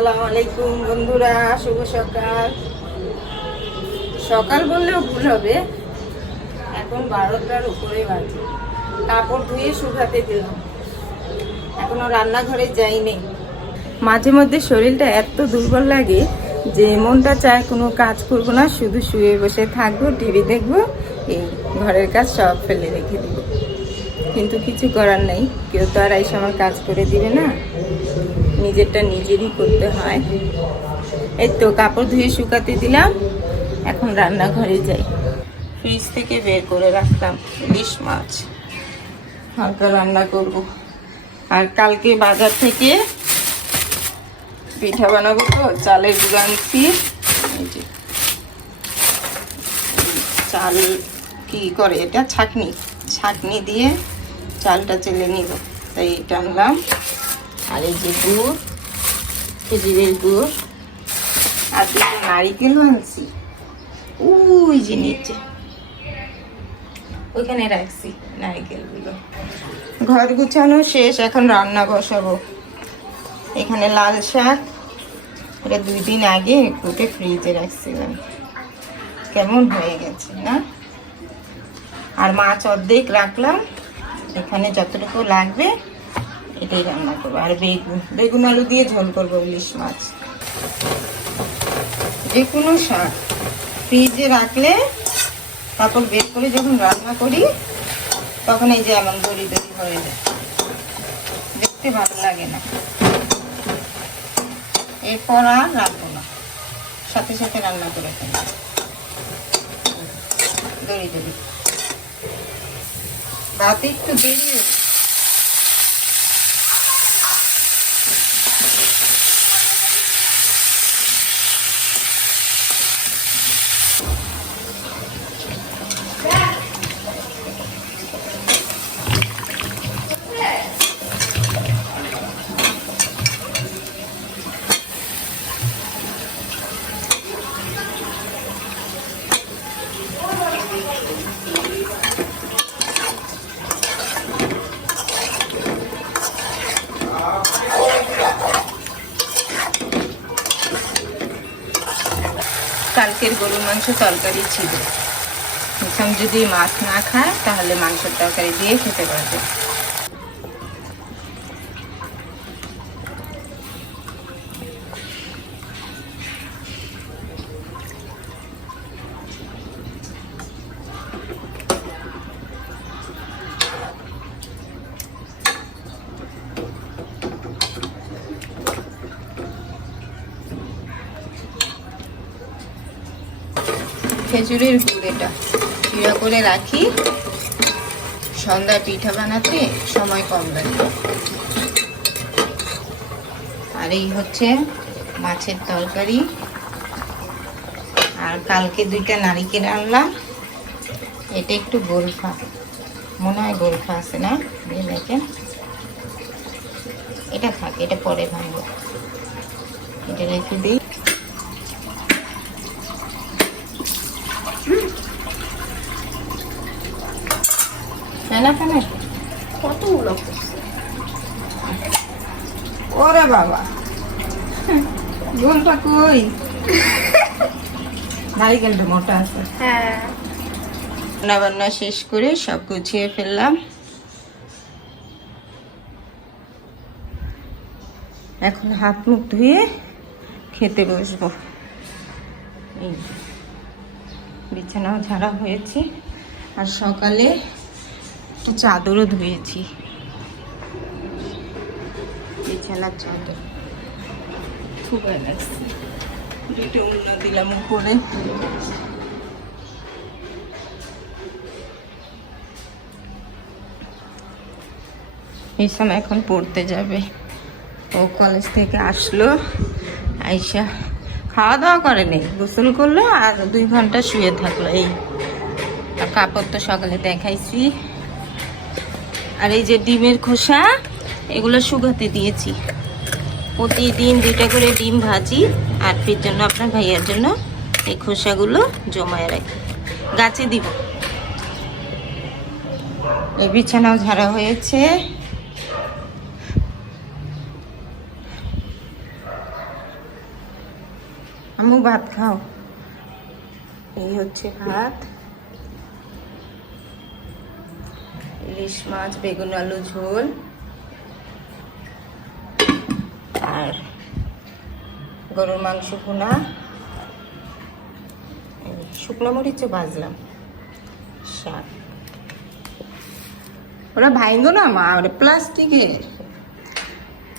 আসসালামু আলাইকুম বন্ধুরা, শুভ সকাল। সকাল বললেও ভুল হবে। এখন বারোটার উপরে বাজে। কাপড় ধুয়ে শুকাতে দিলাম। এখনও রান্নাঘরে যাইনি। মাঝে মধ্যে শরীরটা এত দুর্বল লাগে যে মনটা চায় কোনো কাজ করব না, শুধু শুয়ে বসে থাকব, টিভি দেখব, এই ঘরের কাজ সব ফেলে রেখে দিব। কিন্তু কিছু করার নেই। কেউ তো আর এই সময় কাজ করে দিবে না। নিজেরটা নিজেরই করতে হয়। এই তো কাপড় ধুয়ে শুকাতে দিলাম, এখন রান্নাঘরে যাই। ফ্রিজ থেকে বের করে রাখলাম ইলিশ মাছ। হালকা রান্না করব। আর কালকে বাজার থেকে পিঠা বানাবো তো, চালের গুঁড়ো আনছি। চাল কি করে এটা? ছাকনি। ছাকনি দিয়ে চালটা চেলে নিব। তাই এটা আনলাম। আর এই যে গুড়, খেজুরের গুড়, আর দুটো নারিকেলও আনছি ওই যে নিচে। ওইখানে রাখছি নারিকেলগুলো। ঘর গুছানো শেষ, এখন রান্না বসাবো। এখানে লাল শাক। এটা দুই দিন আগে কুটে ফ্রিজে রাখছিলাম। কেমন হয়ে গেছে, না? আর মাছ অর্ধেক রাখলাম। এখানে যতটুকু লাগবে এটাই রান্না করব। আর বেগুন বেগুন আলু দিয়ে ঝোল করব ইলিশ মাছ। যে কোনো শাক। ফ্রিজে রাখলে তারপর বের করে যখন রান্না করি, তখন এই যে এমন দড়ি দড়ি হয়ে যায়। দেখতে ভালো লাগে না। এরপর আর রাখব না। সাথে সাথে রান্না করে ফেলব দড়ি দড়ি। রাতে একটু দেরি কালকের গরুর মাংস তরকারি ছিল। এখন যদি মাছ না খায়, তাহলে মাংসের তরকারি দিয়ে খেতে পারবে। খেজুরের গুড় এটা। করে রাখি। সন্ধ্যায় পিঠা বানাতে সময় কম লাগে। আর এই হচ্ছে মাছের তরকারি। আর কালকে দুইটা নারিকেল আনলাম। এটা একটু গোলফা। মনে হয় গোলফা আছে না? দেখেন। এটা থাক, এটা পরে ভাঙবো। এটা রেখে দিই। ফেনা ফেনা কতগুলো ওরে বাবা। গোলটা কই? নারিকেলটা মোটা আছে। হ্যাঁ। রান্না বান্না শেষ করে সব গুছিয়ে ফেললাম। এখন হাত মুখ ধুয়ে খেতে বসবো। এই বিছানাও ঝাড়া হয়েছে। আর সকালে একটু চাদরও ধুয়েছি। বিছানার চাদর। খুব ভালো লাগছে দুটো দিলাম উপরে। এই সময় এখন পড়তে যাবে। ও কলেজ থেকে আসলো। আইসা খাওয়া দাওয়া করে নেই গোসল করল আর দুই ঘণ্টা শুয়ে থাকল। এই কাপড় তো সকালে দেখাইছি। আর এই যে ডিমের খোসা, এগুলো শুকাতে দিয়েছি। প্রতিদিন দুইটা করে ডিম ভাজি আর ফির জন্য আপনার ভাইয়ার জন্য এই খোসাগুলো জমায় রাখি। গাছে দিব। এই বিছানাও ঝাড়া হয়েছে। আমু ভাত খাও। এই হচ্ছে ভাত। ইলিশ মাছ, বেগুন, আলু, ঝোল। আর গরুর মাংস, ভুনা। শুকনো মরিচও ভাজলাম। শাক। ওরা ভাইঙ্গো না, মা? ওরা প্লাস্টিকের।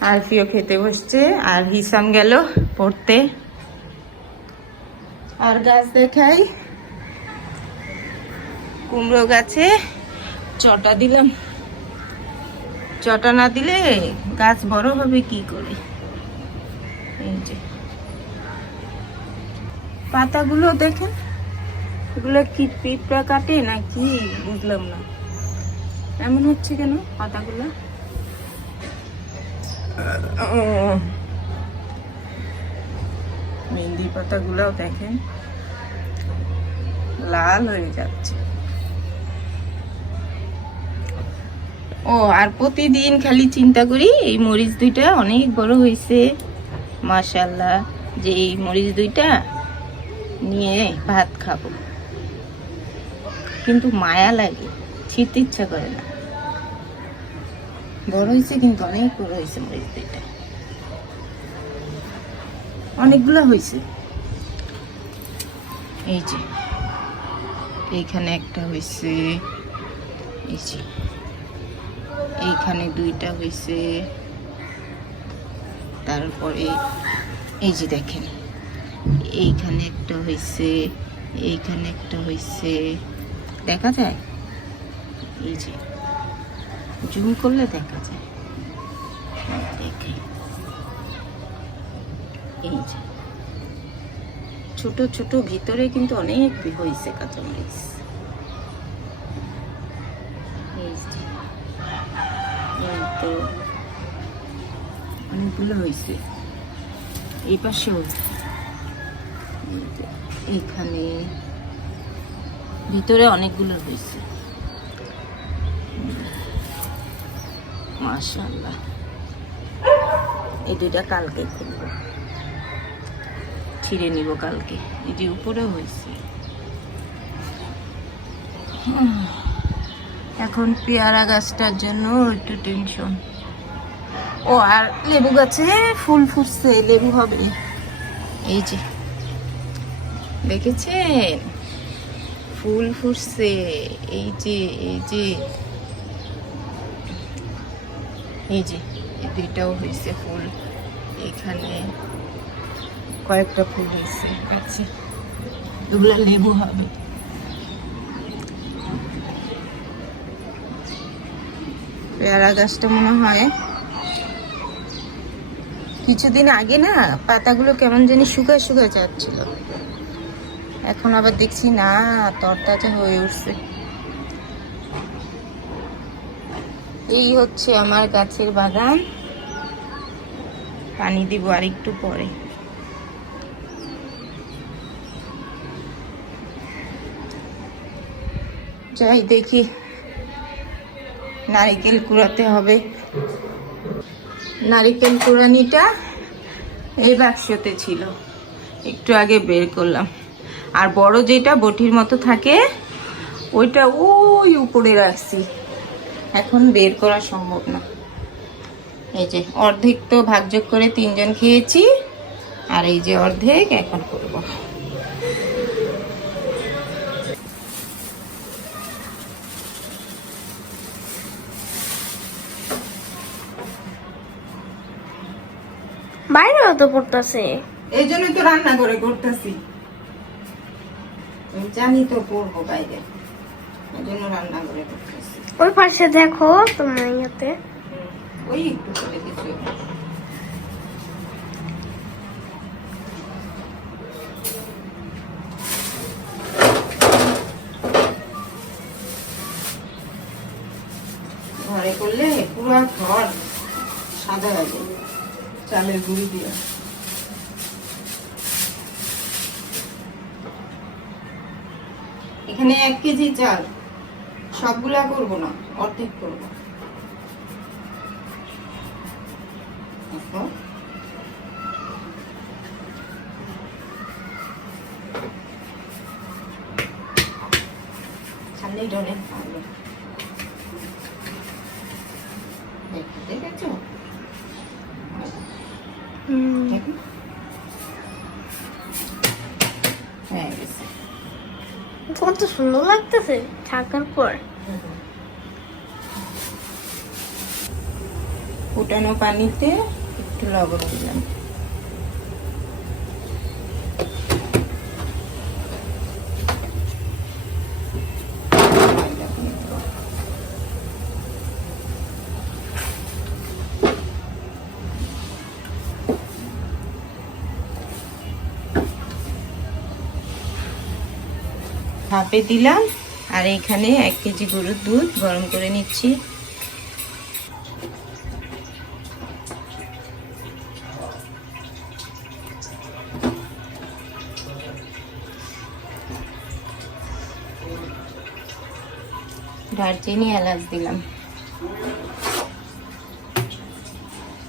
আলফিও খেতে বসছে, আর হিসাম গেল পড়তে। আর গাছ দেখাই। কুমড়ো গাছে। চটা দিলাম। চটা না দিলে গাছ বড় হবে কি করে? এই যে। পাতাগুলো দেখেন, এগুলো কি পিঁপড়া কাটে না কি বুঝলাম না। এমন হচ্ছে কেন পাতাগুলো? মেহেন্দি পাতাগুলোও দেখেন, লাল হয়ে যাচ্ছে। ও, আর প্রতিদিন খালি চিন্তা করি এই মরিচ দুইটা অনেক বড় হয়েছে। মাশাল্লাহ যে এই মরিচ দুইটা নিয়ে ভাত খাব। কিন্তু মায়া লাগে ছিতে ইচ্ছা করে না। বড় হয়েছে কিন্তু অনেক বড় হয়েছে মরিচ দুইটা। অনেকগুলো হয়েছে। এই যে, এইখানে একটা হয়েছে। এই যে। এইখানে দুইটা হয়েছে তারপরে এই যে দেখেন, এইখানে একটা হয়েছে এইখানে একটা হয়েছে দেখা যায়? এই যে, জুম করলে দেখা যায়। দেখে। এই যে, ছোট ছোট ভিতরে কিন্তু অনেক হয়েছে কাঁচামরিচ এই যে এই তো অনেকগুলো হয়েছে। এই পাশেও। এইখানে। ভিতরে অনেকগুলো হয়েছে। মাশাল্লাহ এই দুইটা কালকে খুলবো ছিঁড়ে নিব কালকে। যে উপরে হয়েছে। হুম, এখন পেয়ারা গাছটার জন্য একটু টেনশন ও, আর লেবু গাছে ফুল ফুটছে, লেবু হবে। এই যে, দেখেছেন? ফুল ফুটছে, এই যে এই যে। এই যে দুইটাও হয়েছে ফুল। এখানে কয়েকটা ফুল হয়েছে এগুলো লেবু হবে। পেয়ারা গাছটা মনে হয়। কিছুদিন আগে না পাতাগুলো কেমন জানি শুকায় শুকায় যাচ্ছিল। এখন আবার দেখছি না, তরতাজা হয়ে উঠছে। এই হচ্ছে আমার গাছের বাগান। পানি দিব আর একটু পরে। যাই দেখি। নারিকেল কুড়াতে হবে। নারিকেল কুড়ানিটা এই বাক্সতে ছিল। একটু আগে বের করলাম। আর বড় যেটা বটির মতো থাকে, ওইটা ওই উপরে রাখছি। এখন বের করা সম্ভব না। এই যে অর্ধেক তো ভাগযোগ করে তিনজন খেয়েছি, আর এই যে অর্ধেক এখন করব। তো পড়তেছে। এই জন্য তো রান্না করে করতেছি জানি তো পড়ব বাইরে। এই জন্য রান্না করে করতেছি। ওই পাশে দেখো তোমার ইয়েতে। ওই একটু করে কিছু ঘরে করলে পুরো ঘর সাদা লাগে। চালের গুঁড়ি দিয়ে। এখানে এক কেজি চাল। সবগুলা করব না, অর্ধেক করব। ছাড়লেই ভালো। দেখেছ সুন্দর লাগতেছে থাকার পর। ফুটানো পানিতে একটু লবণ দিলাম। ভাপে দিলাম আর এখানে এক কেজি গরুর দুধ গরম করে নিচ্ছি। দারচিনি এলাচ দিলাম।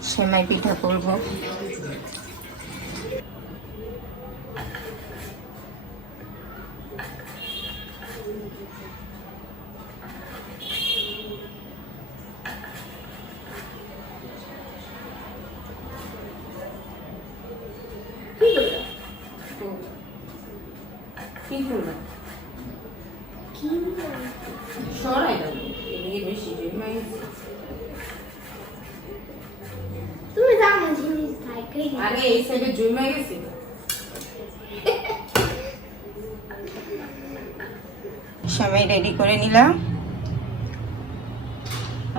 সেমাই পিঠা করব। সবাই রেডি করে নিলাম।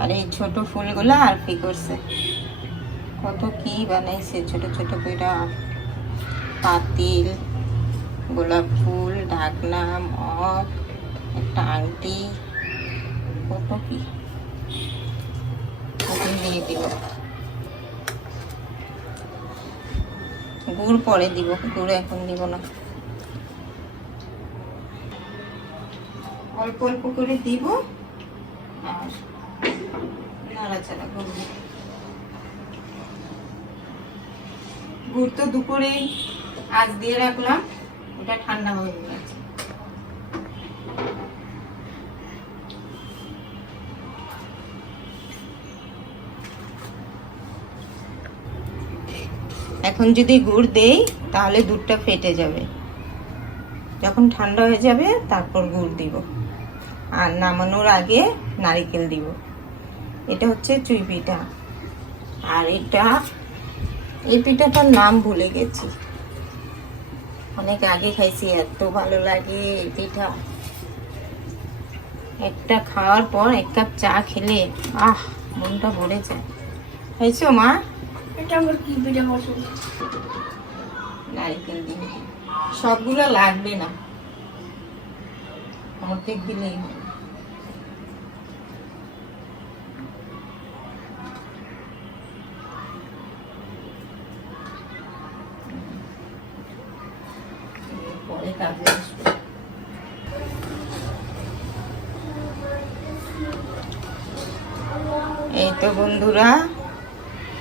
আর এই ছোট ফুলগুলা আর কি করছে। কত কি বানাইছে, ছোট ছোট কইরা। পাতিল, গোলাপ ফুল ঢাকনা মগ একটা আংটি কত কি? দিয়ে দিব। গুড় পরে দিব, গুড় এখন দিব না। অল্প অল্প করে দিব আর নাড়াচাড়া গুড় তো দুপুরেই আজ দিয়ে রাখলাম, ওটা ঠান্ডা হয়ে গেছে এখন যদি গুড় দেই, তাহলে দুধটা ফেটে যাবে। যখন ঠান্ডা হয়ে যাবে, তারপর গুড় দিব। আর নামানোর আগে নারিকেল দিব। এটা হচ্ছে চুই পিঠা। আর এটা, এই পিঠাটার নাম ভুলে গেছি। অনেক আগে খাইছি, এত ভালো লাগে এই পিঠা। একটা খাওয়ার পর এক কাপ চা খেলে, আহ, মনটা ভরে যায়। খাইছো মা? এটা আমার কি সবগুলো লাগবে না। অর্ধেক দিলেই এই তো বন্ধুরা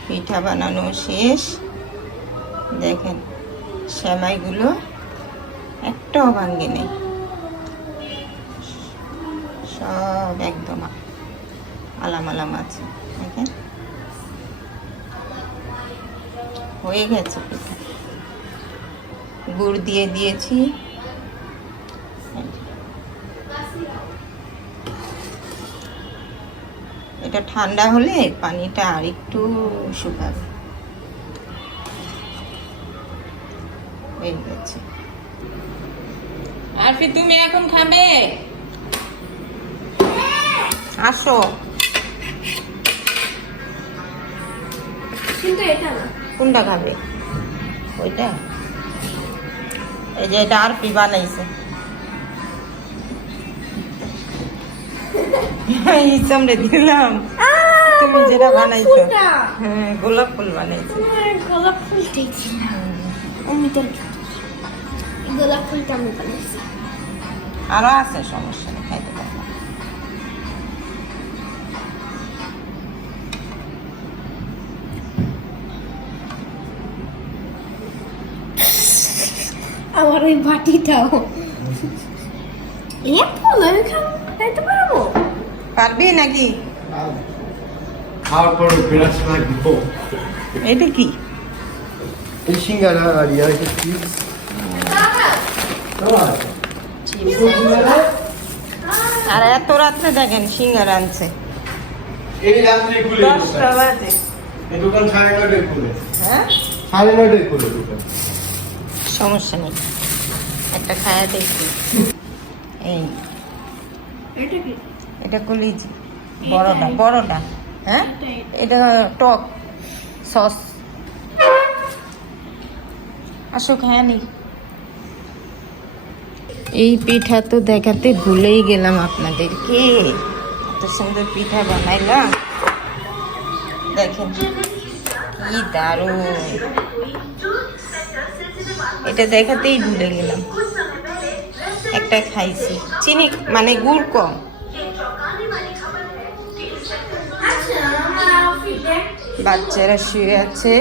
পিঠা বানানো শেষ। দেখেন, সেমাইগুলো একটাও ভাঙ্গে নেই সব একদম আলাম আলাম আছে। দেখেন, হয়ে গেছে পিঠা। গুড় দিয়ে দিয়েছি। এটা ঠান্ডা হলে পানিটা আর একটু শুকাবে। হয়ে গেছে আর কি তুমি এখন খাবে? আসো। কিন্তু এটা না। কোনটা খাবে? ওইটা? এই যে এটা আর পি বানাইছে। ইসামরে দিলাম। তুমি যেটা বানাইছো। হ্যাঁ গোলাপ ফুল বানাইছো। গোলাপ ফুল না। আমি তোর গোলাপ ফুলটা আমি বানাইছি। আরও আছে সমস্যা নেই খাইতে পারব আমার ওই বাটিটাও। এ ফুল আমি খাইতে পারব? পারবি নাকি? খাওয়ার পর বিরাট লাগবে এটা কি? এই সিঙ্গারা আর এটা আর এত রাত্রে দেখেন সিঙ্গার আনছে। এই রাত্রে খুলে দশটা বাজে। এই দোকান সাড়ে নয়টায় খুলে। হ্যাঁ? সাড়ে নয়টায় খুলে দোকান। সমস্যা নেই। একটা খায়া দেখি। এই। এটা কি? এটা কলিজি। বড়টা বড়টা হ্যাঁ? এটা টক সস। আসো খায়া নেই এই পিঠা তো দেখাতে ভুলেই গেলাম আপনাদেরকে। এত সুন্দর পিঠা বানাইলাম দেখেন কি দারুণ। এটা দেখাতেই ভুলে গেলাম। একটা খাইছি। চিনি মানে গুড় কম আচ্ছা আমার আউটফিট দেখ বাচ্চারা শুয়ে আছে।